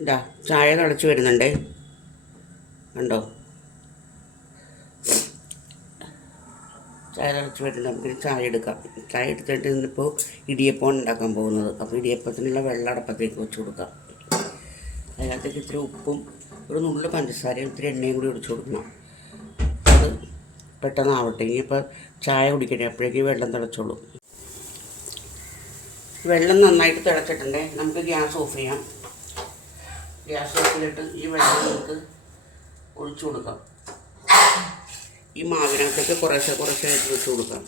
ഇതാ ചായ തിളച്ച് വരുന്നുണ്ട്. കണ്ടോ? ചായ തിളച്ച് വരുന്നുണ്ട്. നമുക്ക് ചായ എടുക്കാം. ചായ എടുത്തിട്ട് ഇന്നിപ്പോൾ ഇടിയപ്പം ഉണ്ടാക്കാൻ പോകുന്നത്. അപ്പോൾ ഇടിയപ്പത്തിനുള്ള വെള്ളം അടപ്പത്തേക്ക് വെച്ച് കൊടുക്കാം. അതിനകത്തേക്ക് ഇത്തിരി ഉപ്പും ഒരു നുള്ളു പഞ്ചസാരയും ഇത്തിരി എണ്ണയും കൂടി ഒടിച്ചു കൊടുക്കണം. അത് പെട്ടെന്നാവട്ടെ ഇനിയിപ്പോൾ ചായ കുടിക്കട്ടെ. അപ്പോഴേക്ക് വെള്ളം തിളച്ചോളൂ. വെള്ളം നന്നായിട്ട് തിളച്ചിട്ടുണ്ടേ. നമുക്ക് ഗ്യാസ് ഓഫ് ചെയ്യാം. ഗ്യാസ് ഓഫിലിട്ട് ഈ വെള്ളം നമുക്ക് ഒഴിച്ചു കൊടുക്കാം. ഈ മാവിനകത്തേക്ക് കുറേശ്ശെ കുറേശ്ശെ ആയിട്ട് കൊടുക്കാം.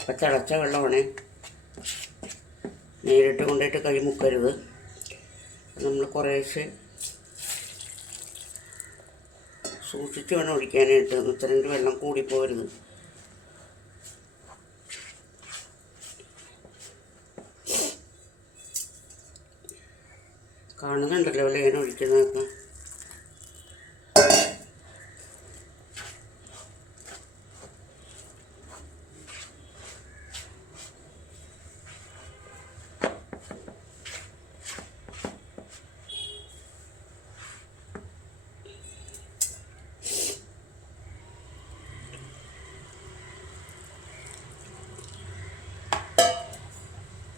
അപ്പം തിളച്ച വെള്ളമാണ്. നേരിട്ട് കൊണ്ടിട്ട് കൈ മുക്കരുത്. നമ്മൾ കുറേശ്ശെ സൂക്ഷിച്ച് വേണം ഒഴിക്കാനായിട്ട്. ഇത്രയും വെള്ളം കൂടിപ്പോരുത്. കാണുന്നുണ്ടല്ലോ അല്ലേ ഇങ്ങനെ ഒഴിക്കുന്നതൊക്കെ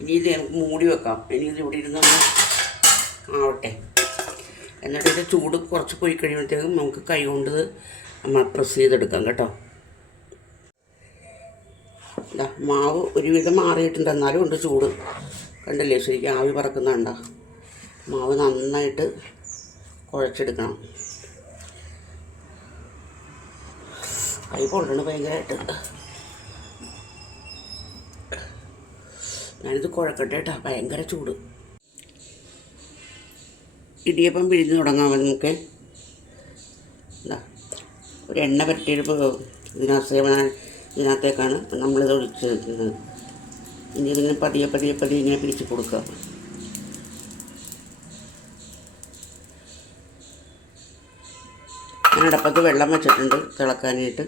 ഇനി ഇത് മൂടി വെക്കാം. ഇനി ഇത് ഇവിടെ ഇരുന്നൊന്ന് ആവട്ടെ. എന്നിട്ട് ഇത് ചൂട് കുറച്ച് പോയി കഴിയുമ്പോഴത്തേക്കും നമുക്ക് കൈ കൊണ്ട് നമ്മൾ പ്രസ് ചെയ്തെടുക്കാം കേട്ടോ. ഇതാ മാവ് ഒരുവിധം മാറിയിട്ടുണ്ട്. എന്നാലും ഉണ്ട് ചൂട്. കണ്ടില്ലേ? ശരിക്കും ആവി പറക്കുന്നുണ്ട മാവ് നന്നായിട്ട് കുഴച്ചെടുക്കണം. കൈ പൊള്ളണ് ഭയങ്കരമായിട്ട് ഞാനിത് കുഴക്കട്ടെ കേട്ടോ. ഭയങ്കര ചൂട്. ഇടിയപ്പം പിഴിഞ്ഞ് തുടങ്ങാം നമുക്ക്. എന്താ ഒരു എണ്ണ പരട്ടിയിട്ട് ഇതിനകത്ത് സേവന ഇതിനകത്തേക്കാണ് നമ്മളിത് ഒഴിച്ച് വെക്കുന്നത്. ഇനി ഇതിങ്ങനെ പതിയെ പതിയെ പതിയെ ഇങ്ങനെ പിരിച്ച് കൊടുക്കുക. ഞാൻ അടപ്പത്ത് വെള്ളം വെച്ചിട്ടുണ്ട് തിളക്കാനായിട്ട്.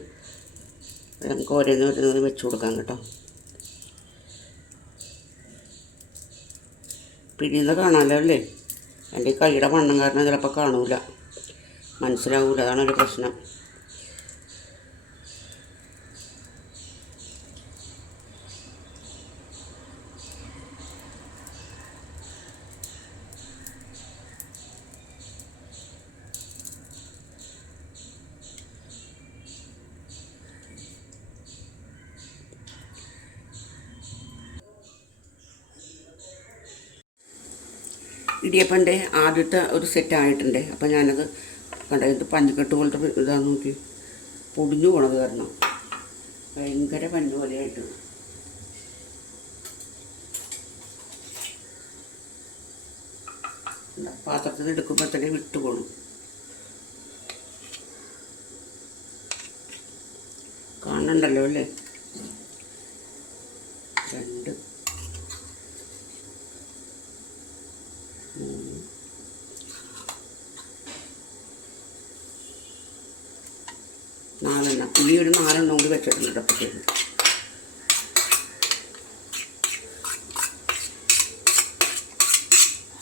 നമുക്ക് ഓരോന്ന് ഓരോന്ന് വെച്ച് കൊടുക്കാം കേട്ടോ. പിരിയുന്നത് കാണാമല്ലോ അല്ലേ? എന്റെ കൈയുടെ വണ്ണം കാരണം ചിലപ്പോൾ കാണൂല. മനസ്സിലാവൂല. അതാണ് ഒരു പ്രശ്നം. ഇടിയപ്പന്റെ ആദ്യത്തെ ഒരു സെറ്റ് ആയിട്ടുണ്ട്. അപ്പോൾ ഞാനത് കണ്ട ഇത് പഞ്ചക്കെട്ട് പോലത്തെ ഇതാന്ന് നോക്കി. പൊടിഞ്ഞു പോണത് കാരണം. ഭയങ്കര പഞ്ഞു പോലെയായിട്ട്? പാത്രത്തിൽ നിന്ന് എടുക്കുമ്പോൾ തന്നെ വിട്ടു പോകണം കാണണ്ടല്ലോ അല്ലേ രണ്ട് നാലെണ്ണം. ഈ ഒരു നാലെണ്ണം കൂടി വെച്ചിട്ടുണ്ട് അപ്പോഴത്തേക്ക്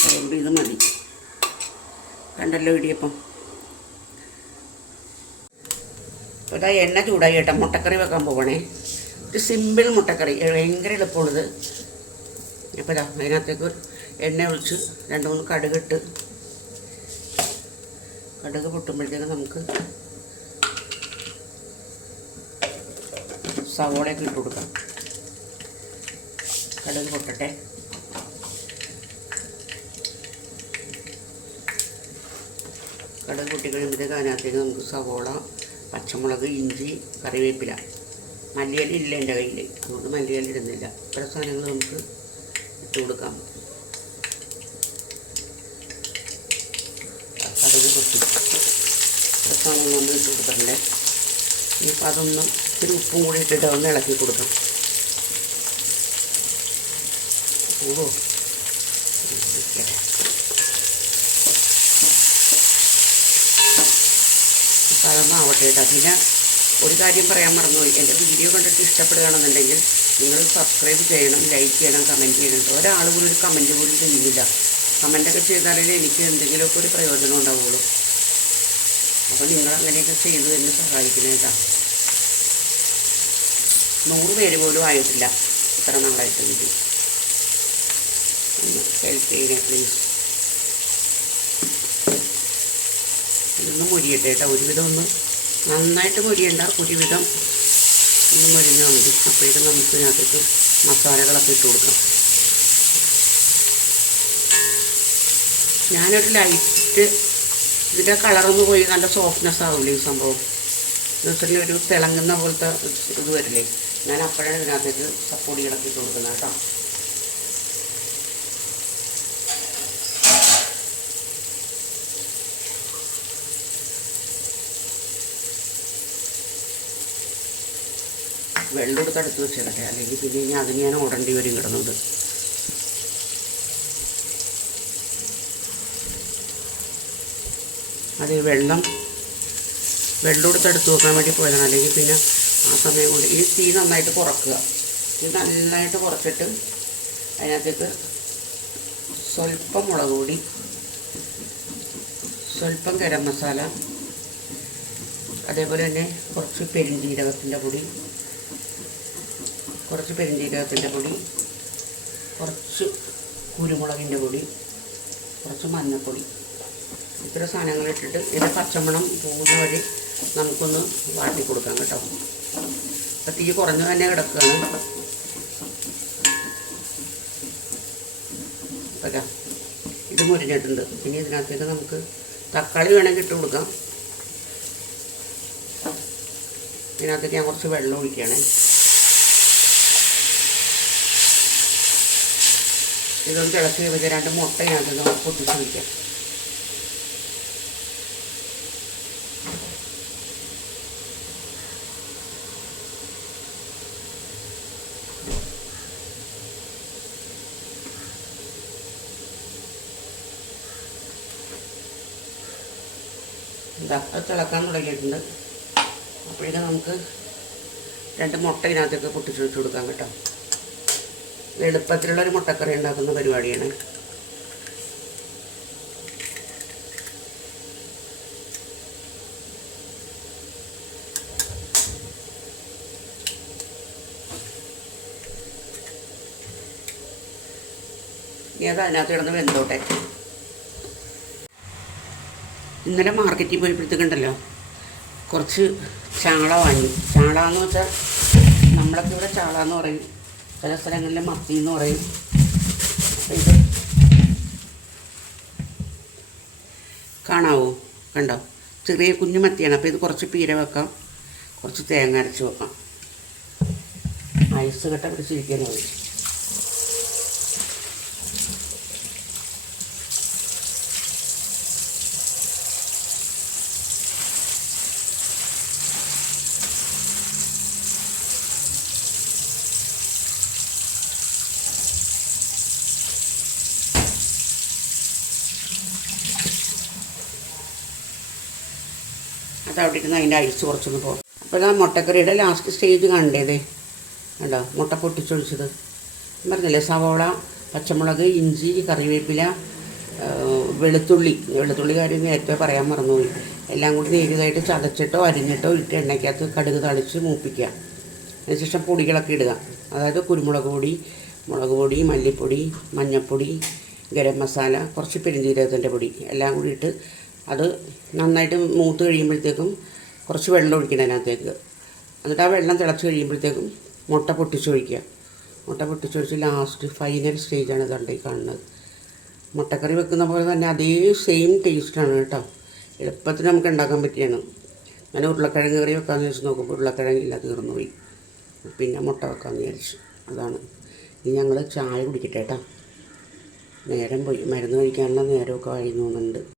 അതുകൊണ്ട് ഇത് മതി. കണ്ടല്ലോ ഇടിയപ്പം. ഇതാ എണ്ണ ചൂടായി കേട്ടോ. മുട്ടക്കറി വെക്കാൻ പോകണേ ഒരു സിമ്പിൾ മുട്ടക്കറി. ഭയങ്കര എളുപ്പമുള്ളത്. അപ്പോൾ ഇതാ അതിനകത്തേക്ക് എണ്ണ ഒഴിച്ച് രണ്ട് മൂന്ന് കടുകിട്ട് കടുക് പൊട്ടുമ്പോഴത്തേക്ക് നമുക്ക് സവോളയൊക്കെ ഇട്ട് കൊടുക്കാം. കടുക് പൊട്ടട്ടെ. കടുക് പൊട്ടി കഴിയുമ്പോഴത്തേക്ക് അതിനകത്തേക്ക് നമുക്ക് സവോള പച്ചമുളക് ഇഞ്ചി കറിവേപ്പില. മല്ലിയല ഇല്ല എന്റെ കയ്യിൽ അതുകൊണ്ട് മല്ലിയല ഇടുന്നില്ല. ഇത്ര സാധനങ്ങൾ നമുക്ക് ഇട്ട് കൊടുക്കാം. കടുക് പൊട്ടി. ഇത്ര സാധനങ്ങൾ നമ്മൾ ഇട്ട് കൊടുക്കണ്ടേ ഇനിയിപ്പോൾ അതൊന്ന് ഇത്തിരി ഉപ്പും കൂടി ഇട്ടിട്ട് ഒന്ന് ഇളക്കി കൊടുക്കാം. ഓ. അപ്പോൾ അതൊന്നും ആവട്ടെ പിന്നെ ഒരു കാര്യം പറയാൻ മറന്നുപോയി. എന്റെ വീഡിയോ കണ്ടിട്ട് ഇഷ്ടപ്പെടുകയാണെന്നുണ്ടെങ്കിൽ നിങ്ങൾ സബ്സ്ക്രൈബ് ചെയ്യണം ലൈക്ക് ചെയ്യണം കമന്റ് ചെയ്യണം ഒരാൾ പോലും ഒരു കമന്റ് പോലും ചെയ്യുന്നില്ല. കമന്റൊക്കെ ചെയ്താലേ എനിക്ക് എന്തെങ്കിലുമൊക്കെ ഒരു പ്രയോജനം ഉണ്ടാവുള്ളൂ. അപ്പോൾ നിങ്ങൾ അങ്ങനെയൊക്കെ ചെയ്ത് എന്നെ സഹായിക്കുന്നേട്ടാ നൂറ് പേര് പോലും ആയിട്ടില്ല. ഇത്ര നാളായിട്ട് ഇത് ഒന്ന് ഹെൽപ്പ് ചെയ്യണേ പ്ലീസ് ഇതൊന്ന് മുരിയട്ടെ കേട്ടോ. ഒരുവിധം ഒന്ന് നന്നായിട്ട് മുരിയണ്ട. ഒരുവിധം ഒന്ന് മുരിഞ്ഞാൽ മതി. അപ്പോഴേക്കും നമുക്ക് ഇതിനകത്തേക്ക് മസാലകളൊക്കെ ഇട്ട് കൊടുക്കാം. ഞാനൊരു ലൈറ്റ് ഇതിന്റെ കളറൊന്ന് പോയി നല്ല സോഫ്റ്റ്നെസ് ആവില്ലേ ഈ സംഭവം? എന്ന് വെച്ചിട്ടുണ്ടെങ്കിൽ ഒരു തിളങ്ങുന്ന പോലത്തെ ഇത് വരില്ലേ? ഞാൻ അപ്പോഴാണ് ഇതിനകത്തേക്ക് പൊടികളൊക്കെ ഇളക്കി കൊടുക്കുന്നത് കേട്ടോ. വെള്ളം എടുത്ത് അടുത്ത് വെച്ചിടട്ടെ അല്ലെങ്കിൽ പിന്നെ ഇനി അതിന് ഞാൻ ഓടേണ്ടി വരും കിടന്നത്. അത് വെള്ളം വെള്ളം എടുത്ത് അടുത്ത് വെക്കാൻ വേണ്ടി പോയതാണ്. അല്ലെങ്കിൽ പിന്നെ ആ സമയം കൊണ്ട് ഈ തീ നന്നായിട്ട് കുറക്കുക. ഇത് നന്നായിട്ട് കുറച്ചിട്ട് അതിനകത്തേക്ക് സ്വല്പം മുളക് പൊടി സ്വല്പം ഗരം മസാല അതേപോലെ തന്നെ കുറച്ച് പെരിഞ്ജീരകത്തിന്റെ പൊടി കുറച്ച് പെരിഞ്ജീരകത്തിന്റെ പൊടി കുറച്ച് കുരുമുളകിന്റെ പൊടി കുറച്ച് മഞ്ഞൾപ്പൊടി. ഇത്ര സാധനങ്ങൾ ഇട്ടിട്ട് ഇതിന്റെ പച്ചമണം പോകുന്ന വഴി നമുക്കൊന്ന് വാട്ടി കൊടുക്കാം കേട്ടോ. അപ്പം തീ കുറഞ്ഞു തന്നെ കിടക്കുകയാണ്. ഇത് മുരിഞ്ഞിട്ടുണ്ട്. ഇനി ഇതിനകത്തേക്ക് നമുക്ക് തക്കാളി വേണമെങ്കിൽ ഇട്ട് കൊടുക്കാം. ഇതിനകത്തേക്ക് ഞാൻ കുറച്ച് വെള്ളം ഒഴിക്കുകയാണേ. ഇതൊന്ന് തിളച്ച് കഴിയുമ്പോൾ രണ്ട് മുട്ട ഇതിനകത്ത് നമുക്ക് പൊട്ടിച്ച് വയ്ക്കാം ഇതാ അത് തിളക്കാൻ തുടങ്ങിയിട്ടുണ്ട്. അപ്പോഴേക്കും നമുക്ക് രണ്ട് മുട്ട ഇതിനകത്തേക്ക് പൊട്ടിച്ച് കൊടുക്കാൻ കൊടുക്കാം കേട്ടോ. എളുപ്പത്തിലുള്ളൊരു മുട്ടക്കറി ഉണ്ടാക്കുന്ന പരിപാടിയാണ്. അത് അതിനകത്ത് കിടന്ന് വെന്തോട്ടെ. ഇന്നലെ മാർക്കറ്റിൽ പോയപ്പോഴത്തേക്കുണ്ടല്ലോ കുറച്ച് ചാള വാങ്ങി. ചാള എന്ന് വെച്ചാൽ നമ്മളൊക്കെ ഇവിടെ ചാള എന്ന് പറയും. ചില സ്ഥലങ്ങളിൽ മത്തി എന്ന് പറയും. ഇത് കാണാവോ? കണ്ടോ? ചെറിയ കുഞ്ഞു മത്തിയാണ്. അപ്പോൾ ഇത് കുറച്ച് പീര വെക്കാം. കുറച്ച് തേങ്ങ അരച്ച് വെക്കാം. ഐസ് കട്ട പിടിച്ചിരിക്കുന്നത് അത് അവിടെ ഇരുന്ന് അതിന്റെ ഐസ് കുറച്ചൊന്ന് പോകും. അപ്പോൾ ഞാൻ മുട്ടക്കറിയുടെ ലാസ്റ്റ് സ്റ്റേജ് കണ്ടേത്. കണ്ടോ? മുട്ട പൊട്ടിച്ചൊഴിച്ചത്. പറഞ്ഞില്ലേ സവോള പച്ചമുളക് ഇഞ്ചി കറിവേപ്പില വെളുത്തുള്ളി. വെളുത്തുള്ളി കാര്യം നേരത്തെ പറയാൻ മറന്നുപോയി. എല്ലാം കൂടി നേരിയതായിട്ട് ചതച്ചിട്ടോ അരിഞ്ഞിട്ടോ ഇട്ട് എണ്ണയ്ക്കകത്ത് കടുക് തളിച്ച് മൂപ്പിക്കുക. അതിനുശേഷം പൊടികളൊക്കെ ഇടുക. അതായത് കുരുമുളക് പൊടി മുളക് പൊടി മല്ലിപ്പൊടി മഞ്ഞൾപ്പൊടി ഗരം മസാല കുറച്ച് പെരുംജീരകത്തിന്റെ പൊടി. എല്ലാം കൂടി ഇട്ട് അത് നന്നായിട്ട് മൂത്ത് കഴിയുമ്പോഴത്തേക്കും കുറച്ച് വെള്ളം ഒഴിക്കണം അതിനകത്തേക്ക്. എന്നിട്ട് ആ വെള്ളം തിളച്ച് കഴിയുമ്പോഴത്തേക്കും മുട്ട പൊട്ടിച്ചൊഴിക്കുക മുട്ട പൊട്ടിച്ചൊഴിച്ച് ലാസ്റ്റ് ഫൈനൽ സ്റ്റേജാണ് ഇതുണ്ട് ഈ കാണുന്നത്. മുട്ടക്കറി വെക്കുന്ന പോലെ തന്നെ അതേ സെയിം ടേസ്റ്റാണ് കേട്ടോ. എളുപ്പത്തിൽ നമുക്ക് ഉണ്ടാക്കാൻ പറ്റിയാണ്. ഞാൻ ഉരുളക്കിഴങ്ങ് കറി വെക്കാമെന്ന് വെച്ച് നോക്കുമ്പോൾ ഉരുളക്കിഴങ്ങില്ല തീർന്നു പോയി. പിന്നെ മുട്ട വെക്കാമെന്ന് വിചാരിച്ചു. അതാണ്. ഇനി ഞങ്ങൾ ചായ കുടിക്കട്ടെ കേട്ടോ. നേരം പോയി. മരുന്ന് കഴിക്കാനുള്ള നേരമൊക്കെ ആയി തോന്നുന്നുണ്ട്.